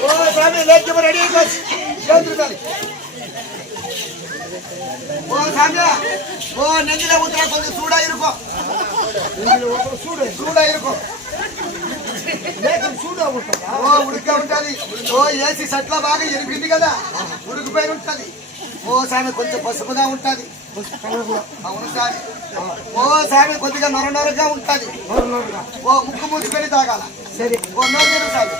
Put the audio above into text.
ఓ సామి లేచి రెడీ అయిపోయి ఓ సామి ఓ నెంజిల ఉత్తర కొంచెం చూడా ఇరుకో చూడా ఇరుకో ఓ ఉడికే ఉంటది ఓ ఏసీ సట్ల బాగా ఎనిపింది కదా ఉడికిపోయి ఉంటది ఓ సామి కొంచెం పసుపుగా ఉంటది అవును సామి ఓ సామి కొద్దిగా నొరగా ఉంటది ఓ ముక్కు మూసుకొని తాగాల సరే ఓ నోరు సామి